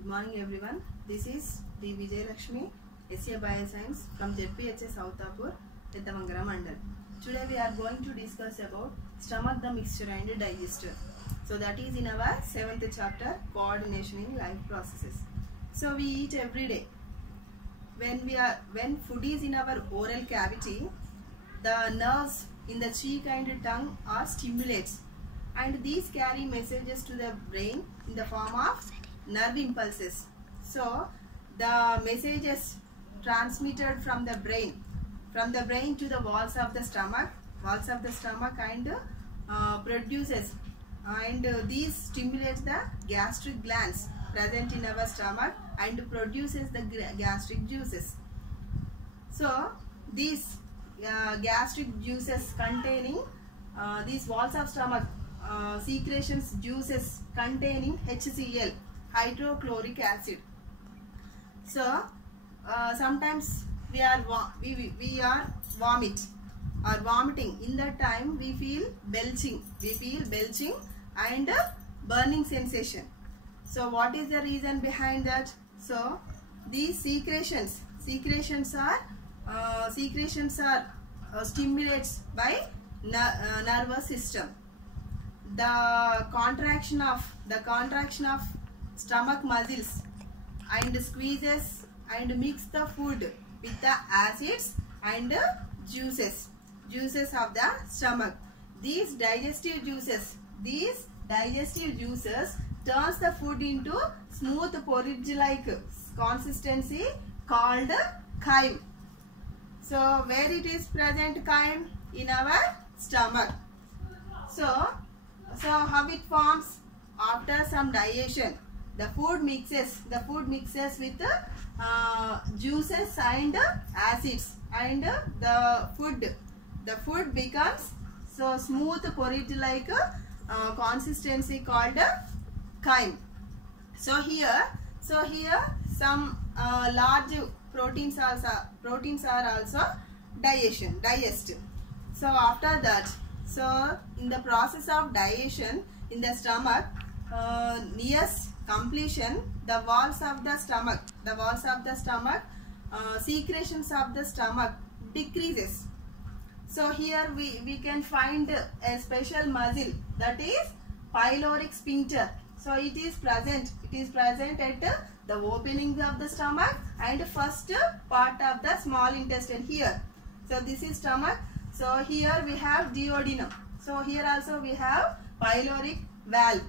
Good morning everyone. This is D. Vijay Lakshmi, SCA Bioscience from ZPHS Sautapur, Peddamangala Mandal. Today we are going to discuss about stomach, the mixture and digester. So that is in our 7th chapter, coordination in life processes. So we eat every day. When food is in our oral cavity, the nerves in the cheek and tongue are stimulated, and these carry messages to the brain in the form of nerve impulses. So the messages transmitted from the brain to the walls of the stomach and produces, and these stimulates the gastric glands present in our stomach and produces the gastric juices. So these gastric juices containing these walls of stomach secretions juices containing HCl, hydrochloric acid. So sometimes we are vomiting. In that time we feel belching and burning sensation. So what is the reason behind that? So these secretions are stimulated by nervous system. The contraction of stomach muscles and squeezes and mix the food with the acids and juices of the stomach. These digestive juices turns the food into smooth porridge-like consistency called chyme. So where it is present chyme? In our stomach. So how it forms? After some digestion, the food mixes with juices and acids, and the food becomes so smooth porridge-like consistency called chyme. So here some large proteins are also digest. So after that, so in the process of digestion in the stomach, nears completion, the walls of the stomach, secretions of the stomach decreases. So here we can find a special muscle, that is pyloric sphincter. So it is present at the opening of the stomach and first part of the small intestine here. So this is stomach. So here we have duodenum. So here also we have pyloric valve.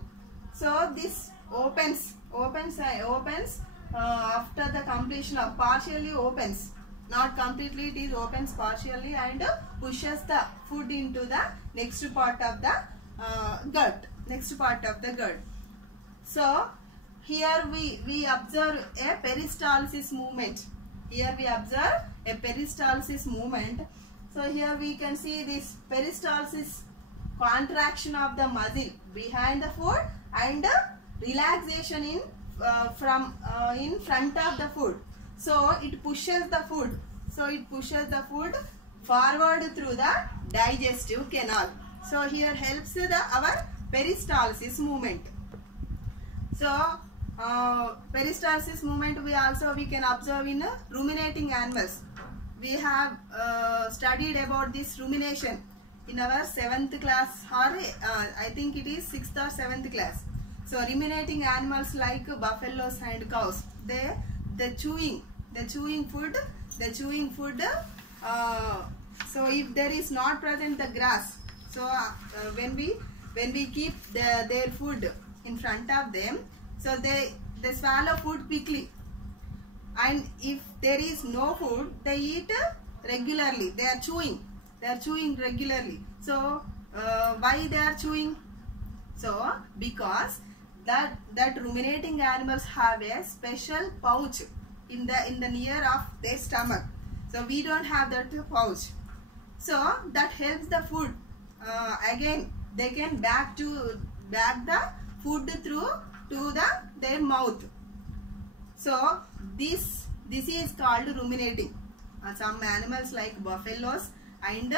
So this opens after the completion of, partially opens, not completely, it is opens partially and pushes the food into the next part of the gut. So here we observe a peristalsis movement. So here we can see this peristalsis, contraction of the muscle behind the food and relaxation in front of the food. So it pushes the food forward through the digestive canal. So here helps our peristalsis movement. So peristalsis movement we can observe in ruminating animals. We have studied about this rumination in our 7th class, or I think it is 6th or 7th class. So ruminating animals like buffaloes and cows, they chewing food. So if there is not present the grass, so when we keep their food in front of them, so they swallow food quickly. And if there is no food, they eat regularly. They are chewing regularly. So why they are chewing? So because that ruminating animals have a special pouch in the near of their stomach. So we don't have that pouch. So that helps the food. Again they can back the food through to their mouth. So this is called ruminating. Some animals like buffaloes and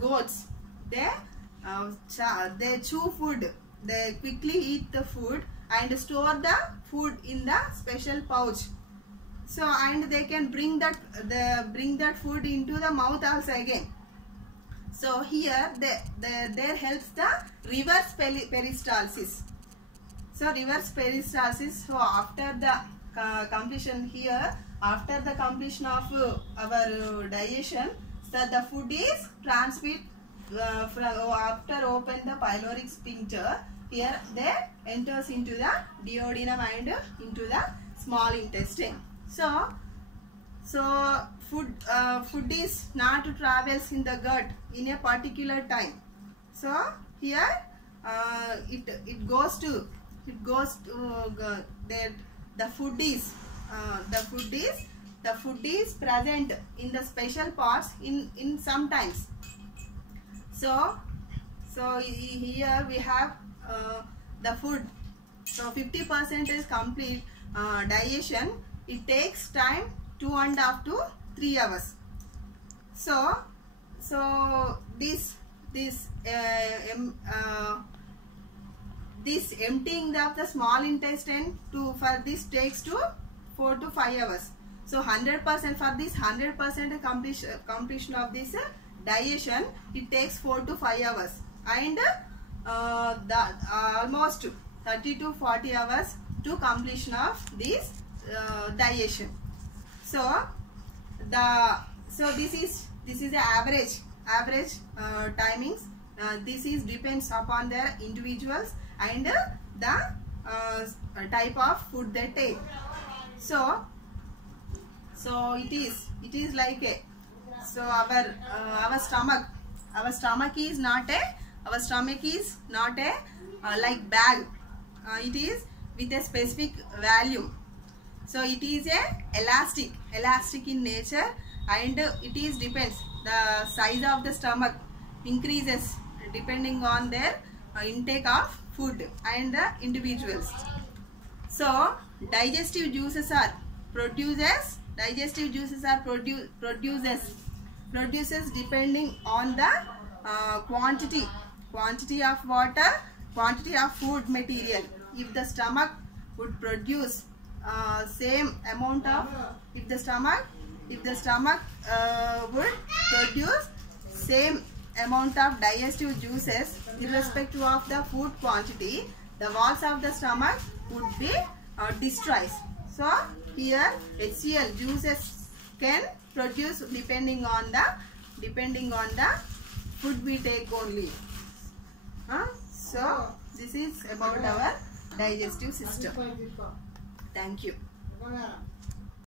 goats, they chew food, they quickly eat the food and store the food in the special pouch. So and they can bring that food into the mouth also again. So here there helps the reverse peristalsis. So reverse peristalsis. So after the completion here, after the completion of our digestion, so the food is transferred after open the pyloric sphincter. Here they enters into the duodenum and into the small intestine. So food is not travels in the gut in a particular time. So here it goes to that the food is present in the special parts in sometimes. So here we have the food. So 50% is complete digestion. It takes time 2.5 to 3 hours. So this emptying of the small intestine for this takes to 4 to 5 hours. So 100% for this 100% completion of this digestion, it takes 4 to 5 hours, and almost 30 to 40 hours to completion of this digestion. So this is the average timings. This is depends upon their individuals and the type of food they take. So it is like a, so our stomach is not a like bag. It is with a specific value. So it is a elastic in nature, and it is depends, the size of the stomach increases depending on their intake of food and the individuals. So digestive juices are produces depending on the quantity of water, quantity of food material. If the stomach would produce same amount of, if the stomach would produce same amount of digestive juices irrespective of the food quantity, the walls of the stomach would be destroyed. So here HCl juices can produce depending on the food we take only. So this is about our digestive system. Thank you.